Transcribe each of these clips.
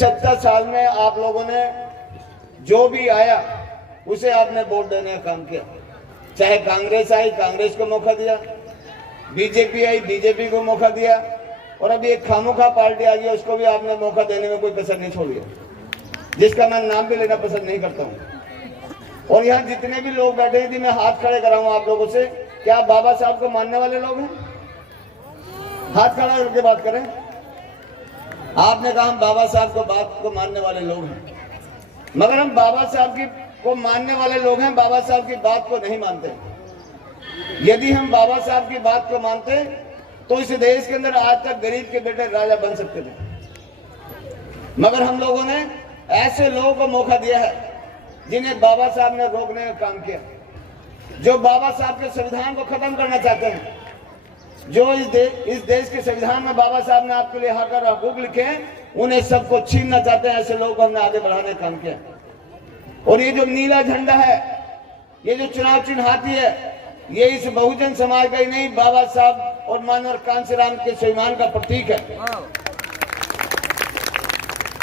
70 साल में आप लोगों ने जो भी आया उसे आपने वोट देने का काम किया। चाहे कांग्रेस आई, कांग्रेस को मौका दिया, बीजेपी आई, बीजेपी को मौका दिया, और अभी एक खामोखा पार्टी आ गई, उसको भी आपने मौका देने में कोई कसर नहीं छोड़ी, जिसका मैं नाम भी लेना पसंद नहीं करता हूं। और यहाँ जितने भी लोग बैठे हैं, मैं हाथ खड़े कराऊं आप लोगों से, क्या आप बाबा साहब को मानने वाले लोग हैं? हाथ खड़ा करके बात करें। आपने कहा हम बाबा साहब को बात को मानने वाले लोग हैं, मगर हम बाबा साहब की को मानने वाले लोग हैं, बाबा साहब की बात को नहीं मानते। यदि हम बाबा साहब की बात को मानते तो इस देश के अंदर आज तक गरीब के बेटे राजा बन सकते थे, मगर हम लोगों ने ऐसे लोगों को मौका दिया है जिन्हें बाबा साहब ने रोकने का काम किया, जो बाबा साहब के संविधान को खत्म करना चाहते हैं, जो इस देश के संविधान में बाबा साहब ने आपके लिए हक और हकूक लिखे हैं, उन्हें सबको छीनना चाहते हैं। ऐसे लोगों को हमने आगे बढ़ाने का काम किया। और ये जो नीला झंडा है, ये जो चुनाव चिन्ह हाथी है, ये इस बहुजन समाज का ही नहीं, बाबा साहब और मानवर कांशीराम के स्वाभिमान का प्रतीक है।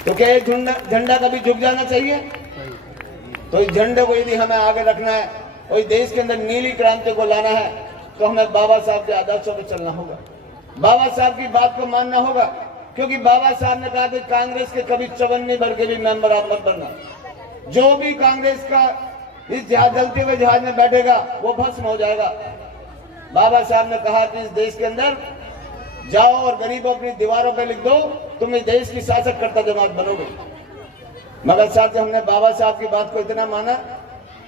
तो क्या ये झंडा कभी झुक जाना चाहिए? तो इस झंडे को यदि हमें आगे रखना है और इस देश के अंदर नीली क्रांति को लाना है, तो हमें बाबा साहब के आदर्शों पर चलना होगा, बाबा साहब की बात को मानना होगा। क्योंकि बाबा साहब ने कहा था कांग्रेस के कभी चवन्नी भर के भी मेंबर आप मत बनना। जो भी कांग्रेस का इस जलते हुए जहाज में बैठेगा वो भस्म हो जाएगा। बाबा साहब ने कहा कि इस देश के अंदर जाओ और गरीबों अपनी दीवारों पर लिख दो, तुम इस देश की शासक कर्ता जमात बनोगे। मगर साथ हमने बाबा साहब की बात को इतना माना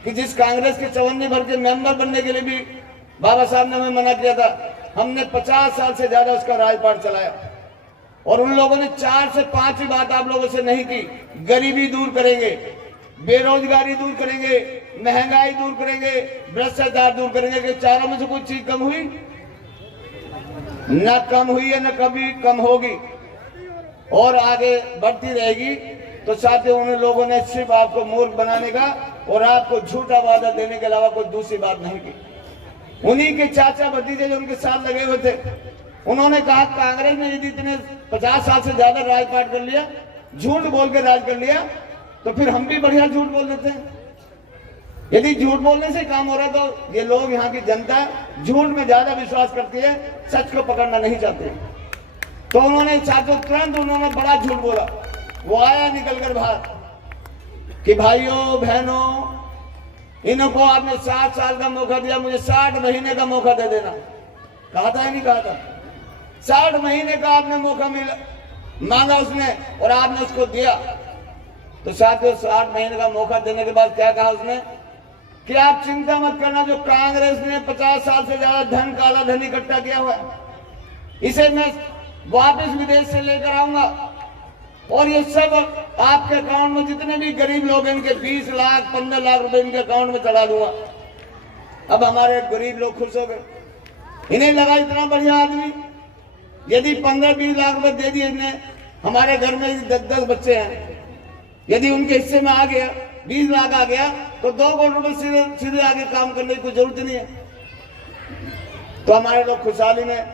कि जिस कांग्रेस के चवन्नी भर के मेंबर बनने के लिए भी बाबा साहब ने हमें मना किया था, हमने 50 साल से ज्यादा उसका राजपाट चलाया। और उन लोगों ने 4 से 5 ही बात आप लोगों से नहीं की। गरीबी दूर करेंगे, बेरोजगारी दूर करेंगे, महंगाई दूर करेंगे, भ्रष्टाचार दूर करेंगे। कि चारों में से कोई चीज कम हुई? न कम हुई है, न कभी कम होगी, और आगे बढ़ती रहेगी। तो साथियों, उन लोगों ने सिर्फ आपको मूर्ख बनाने का और आपको झूठा वादा देने के अलावा कोई दूसरी बात नहीं की। उन्हीं के चाचा भतीजे जो उनके साथ लगे हुए थे, उन्होंने कहा कांग्रेस ने यदि इतने 50 साल से ज्यादा राजपाट कर लिया, झूठ बोल के राज कर लिया, तो फिर हम भी बढ़िया झूठ बोल देते हैं। यदि झूठ बोलने से काम हो रहा है, तो ये लोग, यहाँ की जनता झूठ में ज्यादा विश्वास करती है, सच को पकड़ना नहीं चाहते। तो उन्होंने साथियों तुरंत उन्होंने बड़ा झूठ बोला। वो आया निकल कर बाहर कि भाइयों बहनों, इनको आपने 7 साल का मौका दिया, मुझे 60 महीने का मौका दे देना। कहा था या नहीं कहा था? 60 महीने का आपने मौका मिला, मांगा उसने, और आपने उसको दिया। तो साथियों, 60 महीने का मौका देने के बाद क्या कहा उसने कि आप चिंता मत करना, जो कांग्रेस ने 50 साल से ज्यादा धन, काला धन इकट्ठा किया हुआ है, इसे मैं वापस विदेश से लेकर आऊंगा, और ये सब आपके अकाउंट में, जितने भी गरीब लोग हैं, इनके 20 लाख 15 लाख रुपए इनके अकाउंट में चढ़ा दूंगा। अब हमारे गरीब लोग खुश हो गए। इन्हें लगा इतना बढ़िया आदमी, यदि 15-20 लाख रुपए दे दिए इन्हें, हमारे घर में 10-10 बच्चे हैं, यदि उनके हिस्से में आ गया 20 लाख आ गया, तो 2 करोड़ रुपए सीधे आगे काम करने की कोई जरूरत नहीं है। तो हमारे लोग खुशहाली में,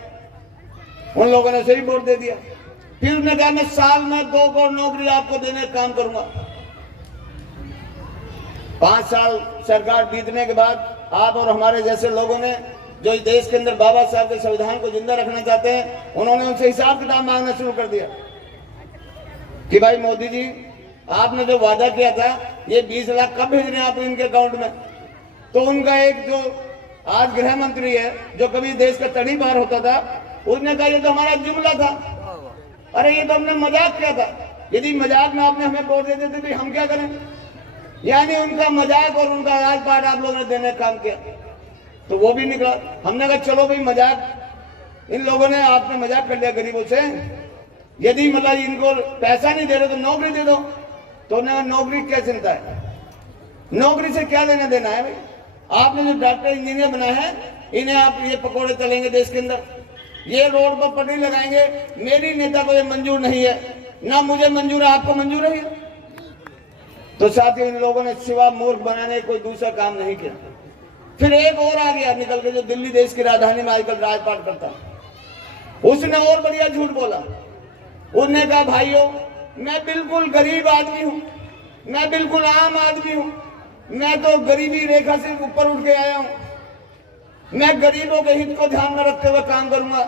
उन लोगों ने सही वोट दे दिया। फिर उन्होंने कहा मैं साल में 2 करोड़ नौकरी आपको देने का काम करूंगा। 5 साल सरकार बीतने के बाद आप और हमारे जैसे लोगों ने, जो इस देश के अंदर बाबा साहब के संविधान को जिंदा रखना चाहते हैं, उन्होंने उनसे हिसाब किताब मांगना शुरू कर दिया कि भाई मोदी जी, आपने जो वादा किया था, ये 20 लाख कब भेज रहे हैं आप इनके अकाउंट में? तो उनका एक जो आज गृह मंत्री है, जो कभी देश का तड़ी पार होता था, उसने कहा ये तो हमारा जुमला था, अरे ये तो हमने मजाक किया था। यदि मजाक में आपने हमें वोट दे देते, हम क्या करें? यानी उनका मजाक और उनका राजपाट आप लोगों ने देने का काम किया। तो वो भी निकला। हमने कहा चलो भाई, मजाक, इन लोगों ने आपने मजाक कर लिया गरीबों से, यदि मतलब इनको पैसा नहीं दे रहे तो नौकरी दे दो। तो उन्हें नौकरी क्या चिंता है? नौकरी से क्या लेना देना है भाई? आपने जो डॉक्टर इंजीनियर बनाए हैं, इन्हें आप ये पकौड़े तलेंगे देश के अंदर, ये रोड पर पटरी लगाएंगे, मेरी नेता को ये मंजूर नहीं है, ना मुझे मंजूर है, आपको मंजूर है। तो साथियों, इन लोगों ने सिवा मूर्ख बनाने कोई दूसरा काम नहीं किया। फिर एक और आ गया निकल के, जो दिल्ली देश की राजधानी में आजकल राजपाट करता, उसने और बढ़िया झूठ बोला। उसने कहा भाइयों, मैं बिल्कुल गरीब आदमी हूँ, मैं बिल्कुल आम आदमी हूँ, मैं तो गरीबी रेखा से ऊपर उठ के आया हूँ। मैं गरीबों के हित को ध्यान में रखते हुए काम करूंगा।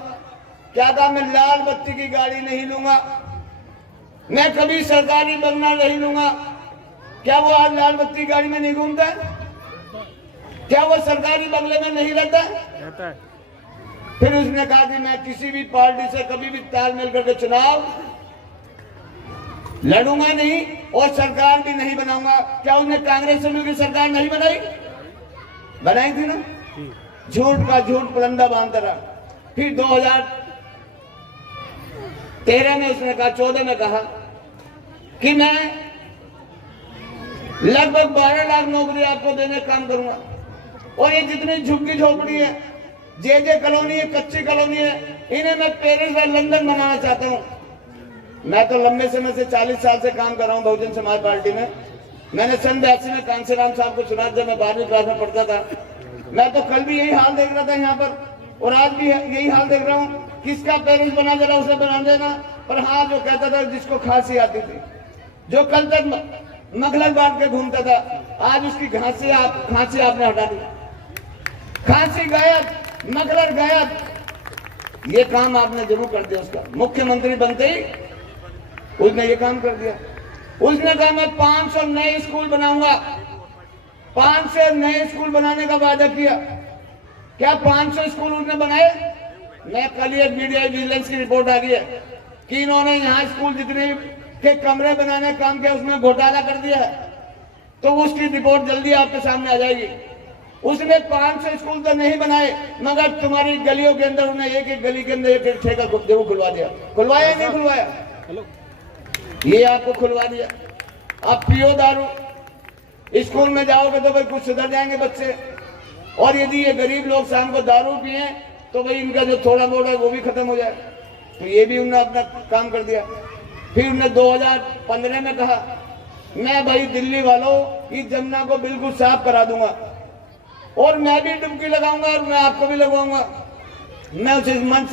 क्या था, मैं लाल बत्ती की गाड़ी नहीं लूंगा, मैं कभी सरकारी बंगला नहीं लूंगा। क्या वो आज लाल बत्ती गाड़ी में नहीं घूमता है? क्या वो सरकारी बंगले में नहीं रहता है? फिर उसने कहा कि मैं किसी भी पार्टी से कभी भी तालमेल करके चुनाव लड़ूंगा नहीं और सरकार भी नहीं बनाऊंगा। क्या उसने कांग्रेस से मिलकर सरकार नहीं बनाई? बनाई थी ना। झूठ का झूठ पुलंदा बांधता रहा। फिर 2013 में उसने कहा, 14 में कहा कि मैं लगभग 12 लाख नौकरी आपको देने का काम करूंगा। और ये जितनी झुग्गी झोपड़ी है, जे कॉलोनी है, कच्ची कॉलोनी है, इन्हें मैं पेरिस और लंदन बनाना चाहता हूँ। मैं तो लंबे समय से 40 साल से काम कर रहा हूँ बहुजन समाज पार्टी में। मैंने सन 82 में कांसीराम साहब को चुना जब मैं 12वीं क्लास में पढ़ता था। मैं तो कल भी यही हाल देख रहा था यहाँ पर, और आज भी यही हाल देख रहा हूँ। किसका पेरिस बना जरा उसे बना देना। पर हाँ, जो कहता था जिसको खांसी आती थी, जो कल तक मखलक बांध के घूमता था, आज उसकी खांसी आपने हटा दी। खांसी गायब, मखलक गायब। ये काम आपने जरूर कर दिया। उसका मुख्यमंत्री बनते ही उसने ये काम कर दिया। उसने कहा मैं 500 नए स्कूल बनाऊंगा। 500 नए स्कूल बनाने का वादा किया। क्या 500 स्कूल उसने बनाए? मैं कल ही एक मीडिया विजिलेंस की रिपोर्ट आ गई है कि इन्होंने यहाँ स्कूल जितने के कमरे बनाने का काम किया उसमें घोटाला कर दिया है। तो उसकी रिपोर्ट जल्दी आपके सामने आ जाएगी। उसने 500 स्कूल तो नहीं बनाए, मगर तुम्हारी गलियों के अंदर उन्हें एक गली के अंदर एक ठेका जरूर खुलवा दिया। खुलवाया नहीं खुलवाया? ये आपको खुलवा दिया। आप पियो दारू, स्कूल में जाओगे तो भाई कुछ सुधर जाएंगे बच्चे। और यदि ये गरीब लोग शाम को दारू पिए तो भाई इनका जो थोड़ा मोड़ा वो भी खत्म हो जाए। तो ये भी उन्होंने अपना काम कर दिया। फिर उन्हें 2015 में कहा मैं भाई दिल्ली वालों इस जमुना को बिल्कुल साफ करा दूंगा और मैं भी डुबकी लगाऊंगा और मैं आपको भी लगवाऊंगा। मैं उसे मंच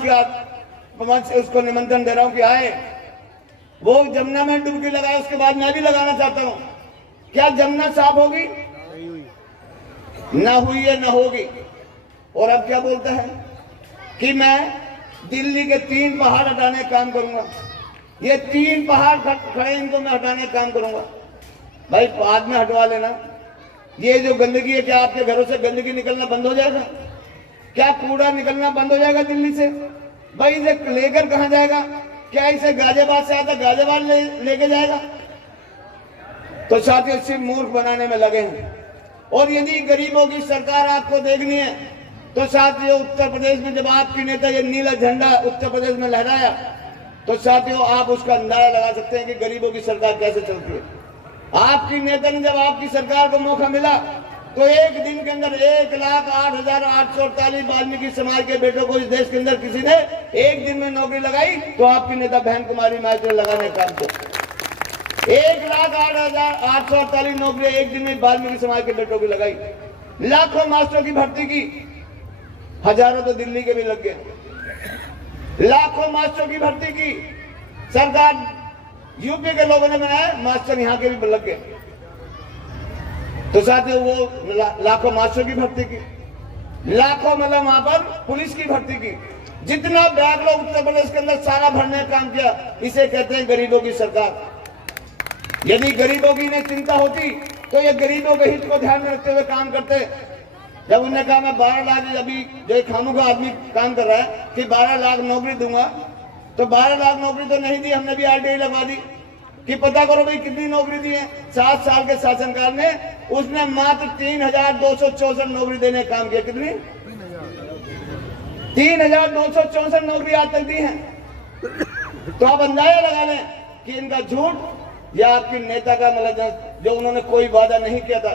से उसको निमंत्रण दे रहा हूं कि आए, वो जमुना में डुबकी लगाए, उसके बाद मैं भी लगाना चाहता हूं। क्या जमुना साफ होगी? ना हुई है, ना होगी। और अब क्या बोलता है कि मैं दिल्ली के 3 पहाड़ हटाने का काम करूंगा। ये 3 पहाड़ खड़े इनको मैं हटाने का काम करूंगा। भाई बाद में हटवा लेना। ये जो गंदगी है, क्या आपके घरों से गंदगी निकलना बंद हो जाएगा? क्या कूड़ा निकलना बंद हो जाएगा दिल्ली से? भाई इसे लेकर कहां जाएगा? क्या इसे गाजियाबाद से आता गाजियाबाद लेके जाएगा? तो साथियों सिर्फ मूर्ख बनाने में लगे हैं। और यदि गरीबों की सरकार आपको देखनी है तो साथियों उत्तर प्रदेश में जब आपकी नेता ये नीला झंडा उत्तर प्रदेश में लहराया तो साथियों आप उसका अंदाजा लगा सकते हैं कि गरीबों की सरकार कैसे चलती है। आपकी नेता ने जब आपकी सरकार को मौका मिला तो एक दिन के अंदर 1,08,848 वाल्मीकि समाज के बेटों को इस देश के अंदर किसी ने एक दिन में नौकरी लगाई तो आपकी नेता बहन कुमारी माइत्री लगाने का काम किया। 1,08,848 नौकरी एक दिन में वाल्मीकि समाज के बेटों की लगाई। लाखों मास्टरों की भर्ती की, हजारों तो दिल्ली के भी लग गए। लाखों मास्टरों की भर्ती की सरकार यूपी के लोगों ने बनाया, मास्टर यहाँ के भी लग गए। तो साथियों वो लाखों मास्टरों की भर्ती की, लाखों मतलब वहां पर पुलिस की भर्ती की। जितना बैकलॉग उत्तर प्रदेश के अंदर सारा भरने का काम किया, इसे कहते हैं गरीबों की सरकार। यदि गरीबों की इन्हें चिंता होती तो ये गरीबों के हित को ध्यान में रखते हुए काम करते। जब उन्होंने कहा मैं 12 लाख, अभी जो खामोखा आदमी काम कर रहा है कि 12 लाख नौकरी दूंगा, तो 12 लाख नौकरी तो नहीं दी, हमने भी आरटीआई लगवा दी कि पता करो भाई कितनी नौकरी दी है। 7 साल के शासनकाल में उसने मात्र 3,264 नौकरी देने का काम किया। कितनी? 3,264 नौकरी आज तक दी है। तो आप अंदाजा लगा लें कि इनका झूठ या आपकी नेता का मतलब जो उन्होंने कोई वादा नहीं किया था,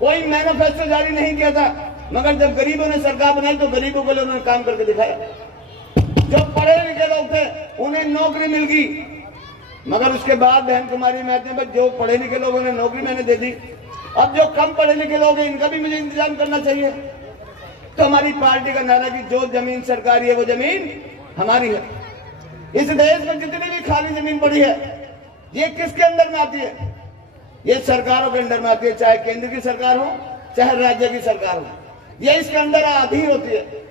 कोई मैनिफेस्टो जारी नहीं किया था, मगर जब गरीबों ने सरकार बनाई तो गरीबों के लिए उन्होंने काम करके दिखाया। जो पढ़े लिखे लोग थे उन्हें नौकरी मिल गई, मगर उसके बाद बहन कुमारी मैत्री में जो पढ़े लिखे लोगों ने नौकरी मैंने दे दी। अब जो कम पढ़े लिखे लोग हैं इनका भी मुझे इंतजाम करना चाहिए। तो हमारी पार्टी का नारा कि जो जमीन सरकारी है वो जमीन हमारी है। इस देश में जितनी भी खाली जमीन पड़ी है ये किसके अंदर में आती है? ये सरकारों के अंदर में आती है, चाहे केंद्र की सरकार हो चाहे राज्य की सरकार हो, ये इसके अंदर आधी होती है।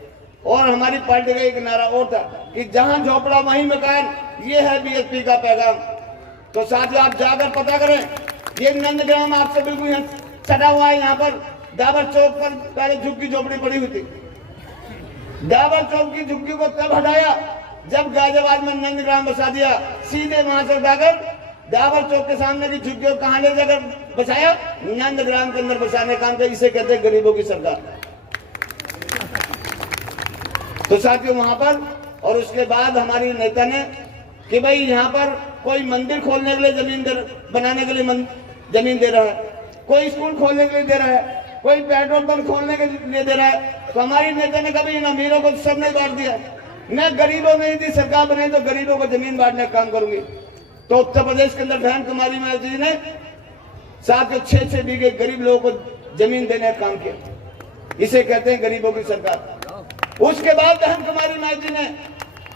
और हमारी पार्टी का एक नारा और था कि जहां झोपड़ा वहीं मकान, ये है बीएसपी का पैगाम। तो साथियों आप जाकर पता करें, ये नंदग्राम आपसे बिल्कुल सटा हुआ है। यहाँ पर डाबर चौक पर पहले झुग्गी झोपड़ी पड़ी हुई थी। डाबर चौक की झुग्गी को तब हटाया जब गाजियाबाद में नंदग्राम बसा दिया। सीधे वहां से उठाकर डाबर चौक के सामने की झुग्गी को कहां ले जाकर बसाया? नंदग्राम के अंदर बसाने काम किया। इसे कहते हैं गरीबों की सरकार। तो साथियों वहां पर, और उसके बाद हमारी नेता ने कि भाई यहाँ पर कोई मंदिर खोलने के लिए जमीन बनाने के लिए जमीन दे रहा है, कोई स्कूल खोलने के लिए दे रहा है, कोई पेट्रोल पंप खोलने के लिए दे रहा है। तो हमारी नेता ने कभी इन अमीरों को सबने बांट दिया। मैं गरीबों ने यदि सरकार बनाई तो गरीबों को जमीन बांटने का काम करूंगी। तो उत्तर प्रदेश के अंदर बहन कुमारी महर्षि जी ने 7-6 बीघे गरीब लोगों को जमीन देने का काम किया। इसे कहते हैं गरीबों की सरकार। उसके बाद बहन कुमारी महर्षि ने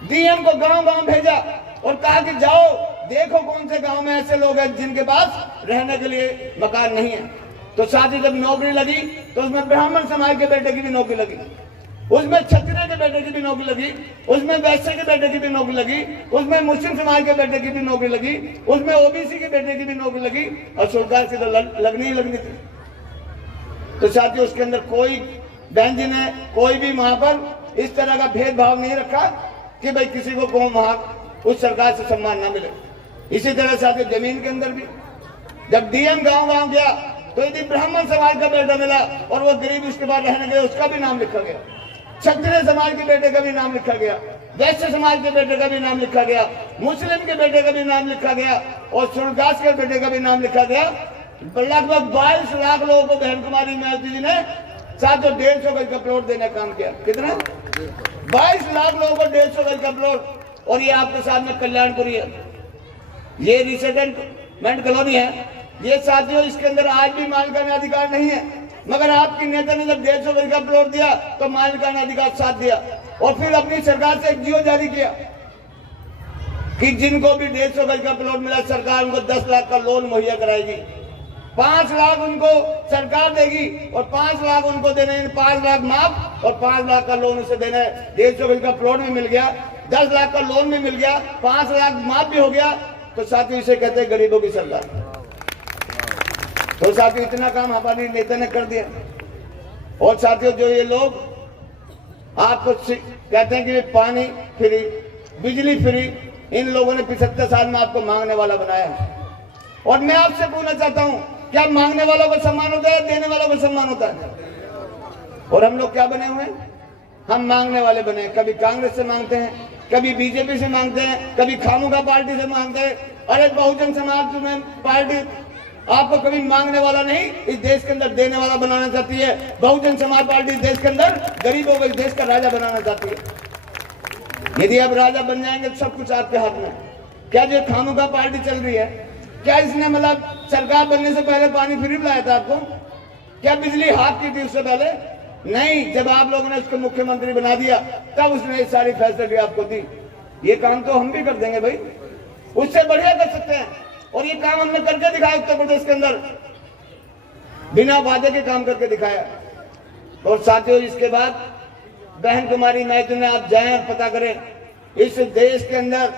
डीएम को गांव-गांव भेजा और कहा कि जाओ देखो कौन से गांव में ऐसे लोग हैं जिनके पास रहने के लिए मकान नहीं है। तो साथ ही जब नौकरी लगी तो उसमें ब्राह्मण समाज के बेटे की भी नौकरी लगी, उसमें क्षत्रिय के बेटे की भी नौकरी लगी, उसमें वैश्य के बेटे की भी नौकरी लगी, उसमें मुस्लिम समाज के बेटे की भी नौकरी लगी, उसमें ओबीसी के बेटे की भी नौकरी लगी, और सरकार से तो लगनी ही लगनी थी। तो साथियों उसके अंदर कोई बहन जी ने कोई भी वहां पर इस तरह का भेदभाव नहीं रखा कि भाई किसी को वहां उस सरकार से सम्मान ना मिले। इसी तरह साथियों जमीन के अंदर भी जब डीएम गांव-गांव गया तो यदि ब्राह्मण समाज का बेटा मिला और वो गरीब उसके बाद रहने गए, उसका भी नाम लिखा गया। क्षत्रिय समाज के बेटे का भी नाम लिखा गया, वैश्य समाज के बेटे का भी नाम लिखा गया, मुस्लिम के बेटे का भी नाम लिखा गया, और सूरदास के बेटे का भी नाम लिखा गया। लगभग 22 लाख लोगों को बहन कुमारी महर्षि जी ने 150 गज का प्लॉट देने का काम किया। कितना? 22 लाख लोगों को 150 गज का प्लॉट। और ये आपके सामने कल्याणपुरी है, ये रिसेटलमेंट कॉलोनी है। ये साथियों इसके अंदर आज भी मालिकाना अधिकार नहीं है, मगर आपकी नेता ने जब 150 गज का प्लॉट दिया तो मालिकाना अधिकार साथ दिया, और फिर अपनी सरकार से एक जियो जारी किया कि जिनको भी 150 गज का प्लॉट मिला सरकार उनको 10 लाख का लोन मुहैया कराएगी, 5 लाख उनको सरकार देगी और 5 लाख उनको देने, 5 लाख माफ और 5 लाख का लोन उसे देना है। 150 गज का प्लॉट भी मिल गया, 10 लाख का लोन भी मिल गया, 5 लाख माफ भी हो गया। तो साथियों इसे कहते हैं गरीबों की सरकार। तो साथियों इतना काम हमारी नेता ने कर दिया। और साथियों जो ये लोग आपको कहते हैं कि पानी फ्री, बिजली फ्री, इन लोगों ने 75 साल में आपको मांगने वाला बनाया है। और मैं आपसे पूछना चाहता हूं, क्या मांगने वालों को सम्मान होता है, देने वालों को सम्मान होता है? और हम लोग क्या बने हुए हैं? हम मांगने वाले बने। कभी कांग्रेस से मांगते हैं, कभी बीजेपी से मांगते हैं, कभी खामोखा पार्टी से मांगते हैं। अरे बहुजन समाज में पार्टी आपको कभी मांगने वाला नहीं, इस देश के अंदर देने वाला बनाना चाहती है। बहुजन समाज पार्टी देश के अंदर गरीबों को देश का राजा बनाना चाहती है। यदि आप राजा बन जाएंगे तो सब कुछ आपके हाथ में। क्या जो खामोखा पार्टी चल रही है, क्या इसने मतलब सरकार बनने से पहले पानी फ्री पिलाया था आपको? क्या बिजली हाथ की थी उससे पहले? नहीं, जब आप लोगों ने उसको मुख्यमंत्री बना दिया तब उसने ये सारी फैसिलिटी आपको दी। ये काम तो हम भी कर देंगे भाई, उससे बढ़िया कर सकते हैं। और ये काम हमने करके दिखाया उत्तर प्रदेश के अंदर, बिना वादे के काम करके दिखाया। और साथियों इसके बाद बहन कुमारी महर्षि ने, आप जाएं और पता करें, इस देश के अंदर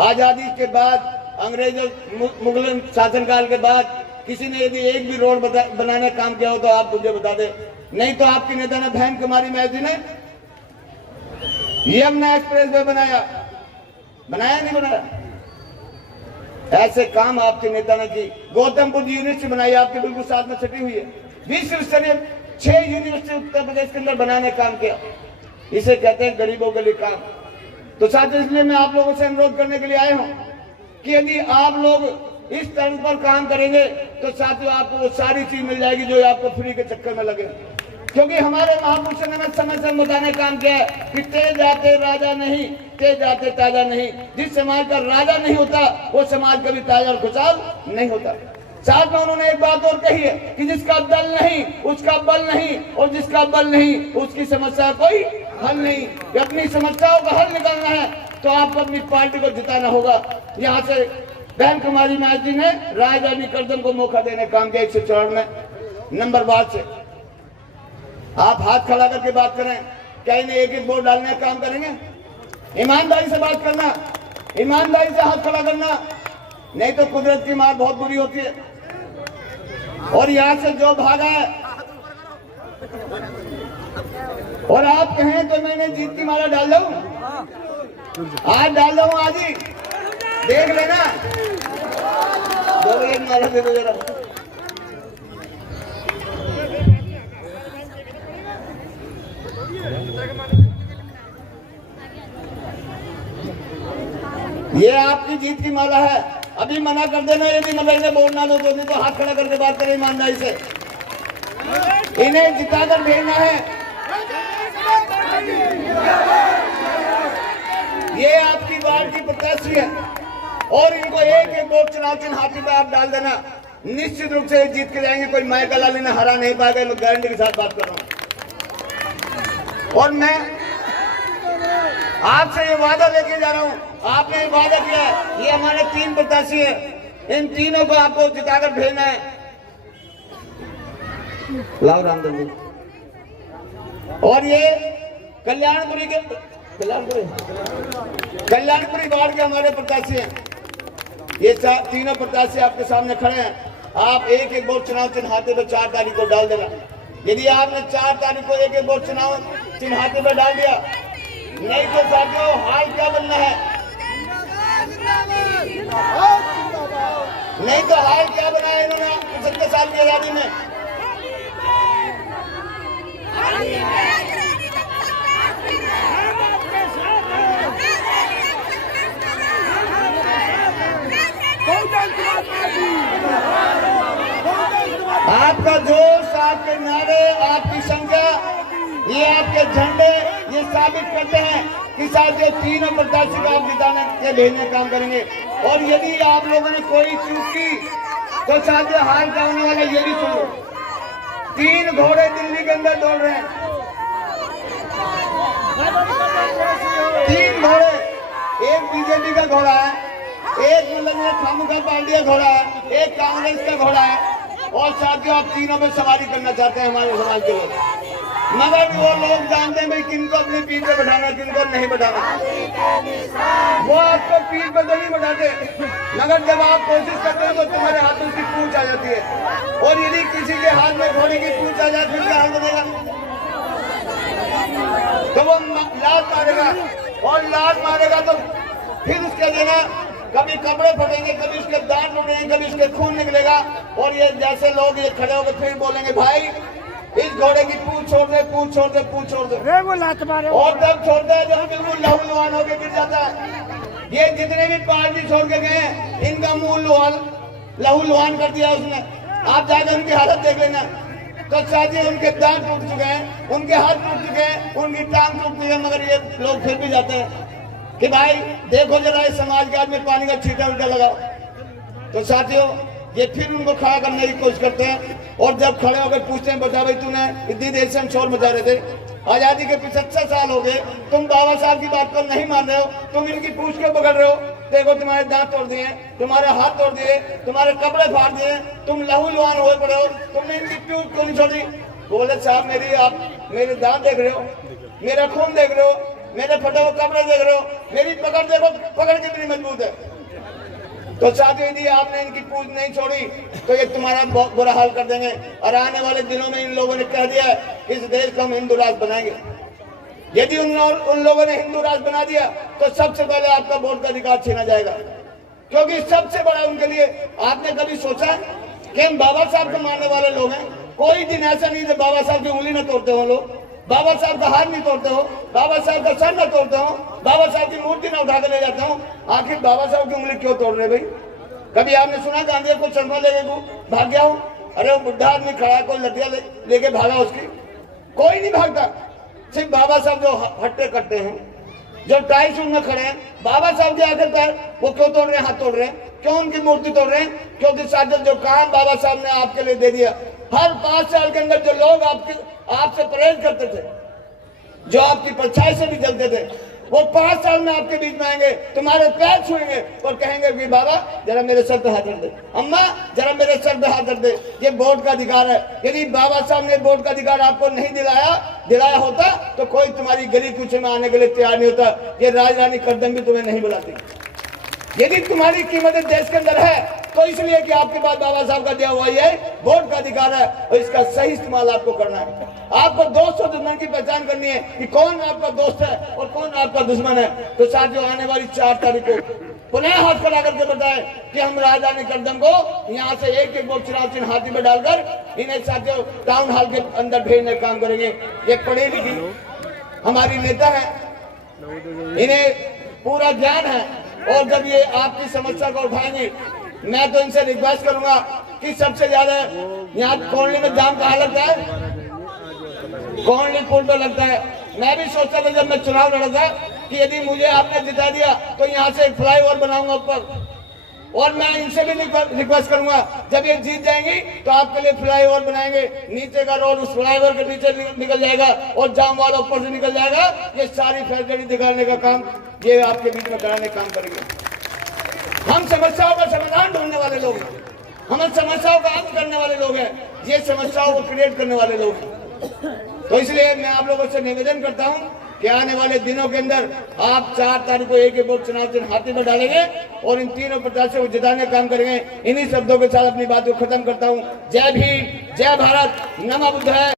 आजादी के बाद, अंग्रेजों मुगल शासनकाल के बाद किसी ने यदि एक भी रोड बनाने का काम किया हो तो आप मुझे बता दें। नहीं तो आपकी नेता ने, बहन कुमारी महर्षि ने यमुना एक्सप्रेस वे बनाया, नहीं बनाया? ऐसे काम आपके नेता ने की। गौतम बुद्ध यूनिवर्सिटी बनाई, आपके बिल्कुल साथ में छटी हुई है। विश्व स्तरीय 6 यूनिवर्सिटी उत्तर प्रदेश के अंदर बनाने का काम किया। इसे कहते हैं गरीबों के लिए काम। तो साथियों इसलिए मैं आप लोगों से अनुरोध करने के लिए आया हूं कि यदि आप लोग इस तरह पर काम करेंगे तो साथियों आपको वो सारी चीज मिल जाएगी जो आपको फ्री के चक्कर में लगे। क्योंकि हमारे महापुरुषों ने समय से बताने काम किया है कि तेज जाते राजा नहीं, तेज जाते ताजा नहीं। जिस समाज का राजा नहीं होता वो समाज कभी ताजा और खुशहाल नहीं होता। साथ में उन्होंने एक बात और कही है कि जिसका दल नहीं उसका बल नहीं, और जिसका बल नहीं उसकी समस्या कोई हल नहीं। अपनी समस्याओं का हल निकालना है तो आपको अपनी पार्टी को जिताना होगा। यहाँ से बहन कुमारी नाथ जी ने राजधानी करदम को मौका देने काम किया 154 में नंबर वार्ड से। आप हाथ खड़ा करके बात करें, कहीं नहीं एक एक वोट डालने का काम करेंगे। ईमानदारी से बात करना, ईमानदारी से हाथ खड़ा करना, नहीं तो कुदरत की मार बहुत बुरी होती है। और यहाँ से जो भागा है और आप कहें तो मैंने जीत की माला डाल दूं, आज डाल दूं, आज ही देख लेना। दो एक माला दे दो जरा। ये आपकी जीत की माला है। अभी मना कर देना यदि मैं वोट ना दो तो हाथ खड़ा करके बात करें ईमानदारी से। इन्हें जिताकर भेजना है। ये आपकी वार्ड की प्रत्याशी है और इनको एक एक वोट चुनाव चिन्ह हाथी पे आप डाल देना, निश्चित रूप से जीत के जाएंगे। कोई माइका लाल इन्हें हरा नहीं पाएगा, मैं गारंटी के साथ बात कर रहा हूं। और मैं आपसे ये वादा लेके जा रहा हूं, आपने वादा किया है, ये हमारे 3 प्रत्याशी है, इन तीनों को आपको जिताकर भेजना है। लाओ रामदेव जी। और ये कल्याणपुरी वार्ड के हमारे प्रत्याशी हैं। ये तीनों प्रत्याशी आपके सामने खड़े हैं। आप एक एक वोट चुनाव चिन्ह हाथे पे 4 तारीख को डाल देना। यदि आपने 4 तारीख को एक एक वोट चुनाव चिन्ह हाथे पे डाल दिया, नहीं तो साथियों हाल क्या बनना है, नहीं तो हाल क्या बनाया इन्होंने 75 साल की आजादी में। आपका जोश, आपके नारे, आपकी संख्या, ये आपके झंडे ये साबित करते हैं कि साथियों तीनों प्रत्याशी को आप जिताने के भेजने काम करेंगे। और यदि आप लोगों ने कोई चूक की तो साथियों हार का होने वाला ये भी सुन लो। 3 घोड़े दिल्ली के अंदर दौड़ रहे हैं, 3 घोड़े, एक बीजेपी का घोड़ा है, एक मतलब खामखा पार्टी का घोड़ा है, एक कांग्रेस का घोड़ा है। और साथियों आप तीनों में सवारी करना चाहते हैं हमारे समाज के लोग, मगर वो लोग जानते हैं भाई किनको अपनी पीठ पे बैठाना, किनको नहीं बैठाना। वो आपको पीठ पे तो नहीं बैठाते, मगर जब आप कोशिश करते हो तो तुम्हारे हाथ में उसकी पूंछ आ जाती है। और यदि किसी के हाथ में घोड़े की पूंछ आ जाए फिर क्या हाल बनेगा? तो वो लात मारेगा, और लात मारेगा तो फिर उसके देना कभी कपड़े फटेंगे, कभी उसके दांत टूटेंगे, कभी उसके खून निकलेगा। और ये जैसे लोग ये खड़े होकर फिर बोलेंगे भाई इस घोड़े की पूंछ छोड़ दे, पूंछ छोड़ दे, पूंछ छोड़ दे। और तब छोड़ता है जब बिल्कुल लहूलुहान होकर गिर जाता है। ये जितने भी पार्टी छोड़ के गए इनका मुंह लहूलुहान कर दिया उसने। आप जाकर उनकी हालत देख लेना। तो साथी उनके दांत टूट चुके हैं, उनके हाथ टूट चुके हैं, उनकी टांग टूट चुकी है, मगर ये लोग फिर भी जाते हैं कि भाई देखो जरा इस समाज के आदमी पानी का छींटा उल्टा लगाओ। तो साथियों ये फिर उनको खड़ा करने की कोशिश करते हैं। और जब खड़े होकर पूछते हैं बता भाई तूने इतनी देर से हम शोर मचा रहे थे, आजादी के 75 साल हो गए, तुम बाबा साहब की बात को नहीं मान रहे हो, तुम इनकी पूछ क्यों पकड़ रहे हो? देखो तुम्हारे दांत तोड़ दिए, तुम्हारे हाथ तोड़ दिए, तुम्हारे कपड़े फाड़ दिए, तुम लहूलुहान हुए पड़े हो, तुमने इनकी पूछ क्यों नहीं छोड़ी? बोले साहब आप मेरे दांत देख रहे हो, मेरा खून देख रहे हो, मेरे फटे हुए कपड़े देख रहे हो, मेरी पकड़ देखो, पकड़ कितनी मजबूत है। तो साथियों यदि आपने इनकी पूछ नहीं छोड़ी तो ये तुम्हारा बहुत बुरा हाल कर देंगे। और आने वाले दिनों में इन लोगों ने कह दिया इस देश को हम हिंदू राष्ट्र बनाएंगे। यदि उन लोगों ने हिंदू राष्ट्र बना दिया तो सबसे पहले आपका वोट का अधिकार छीना जाएगा, क्योंकि सबसे बड़ा उनके लिए। आपने कभी सोचा कि हम बाबा साहब को मानने वाले लोग हैं? कोई दिन ऐसा नहीं जब बाबा साहब की उंगली न तोड़ते हो लोग, बाबा साहब का हाथ नहीं तोड़ते हो, बाबा साहब का सर न तोड़ते हो, बाबा साहब की मूर्ति न उठा कर ले जाते हो। आखिर बाबा साहब की उंगली क्यों तोड़ रहे भाई? कभी आपने सुना गांधी को चश्मा लेके भाग गया हो? अरे वो बुढ़ा आदमी खड़ा है, कोई लठिया लेके भागा उसकी? कोई नहीं भागता। सिर्फ बाबा साहब जो हट्टे कट्टे हैं, जो टाइल्स में खड़े हैं, बाबा साहब के आखिर पैर वो क्यों तोड़ रहे हैं, हाथ तोड़ रहे हैं? क्यों उनकी मूर्ति तोड़ रहे हैं? क्योंकि साथ जो काम बाबा साहब ने आपके लिए दे दिया, हर 5 साल के अंदर जो लोग आपसे परहेज करते थे, जो आपकी परछाई से भी जलते थे, वो 5 साल में आपके बीच में आएंगे, तुम्हारे पैर छुएंगे और कहेंगे कि बाबा जरा मेरे सर पे हाथ रख दे, अम्मा जरा मेरे सर पे हाथ रख दे। ये वोट का अधिकार है। यदि बाबा साहब ने वोट का अधिकार आपको नहीं दिलाया होता तो कोई तुम्हारी गली कूचे में आने के लिए तैयार नहीं होता। ये राजरानी कदम भी तुम्हें नहीं बुलाती। यदि तुम्हारी कीमत देश के अंदर है तो इसलिए कि आपके पास बाबा साहब का दिया हुआ है वोट का अधिकार है और इसका सही इस्तेमाल आपको करना है। आपको दोस्त और दुश्मन की पहचान करनी है कि कौन आपका दोस्त है और कौन आपका दुश्मन है। तो साथियों, आने वाली 4 तारीख को पुनः हाथ खड़ा करके बताएं कि हम राजधानी करदम को यहाँ से एक वोट चुनाव चिन्ह हाथी में डालकर इन्हें साथियों टाउन हॉल के अंदर भेजने का काम करेंगे। ये पढ़ी लिखी हमारी नेता है, इन्हें पूरा ज्ञान है और जब ये आपकी समस्या को उठाएंगे मैं तो इनसे रिक्वेस्ट करूंगा कि सबसे ज्यादा यहाँ कोल्डी में जाम कहाँ लगता है, कोल्डी पुल पे लगता है। मैं भी सोचता था जब मैं चुनाव लड़ा था कि यदि मुझे आपने जिता दिया तो यहाँ से एक फ्लाईओवर बनाऊंगा ऊपर, और मैं इनसे भी रिक्वेस्ट करूंगा जब ये जीत जाएंगी तो आपके लिए फ्लाईओवर बनाएंगे। नीचे का रोड उस फ्लाईओवर के नीचे निकल जाएगा और जाम वाला ऊपर से निकल जाएगा। ये सारी फैसिलिटी दिखाने का काम ये आपके बीच में कराने का काम करेंगे। हम समस्याओं का समाधान ढूंढने वाले लोग हैं, हम समस्याओं का अंत करने वाले लोग हैं, ये समस्याओं को क्रिएट करने वाले लोग हैं। तो इसलिए मैं आप लोगों से निवेदन करता हूं कि आने वाले दिनों के अंदर आप 4 तारीख को एक वोट चुनाव चिन्ह हाथी में डालेंगे और इन तीनों प्रत्याशियों को जिताने का काम करेंगे। इन्हीं शब्दों के साथ अपनी बात को खत्म करता हूं। जय भीम, जय भारत, नमः बुद्धाय।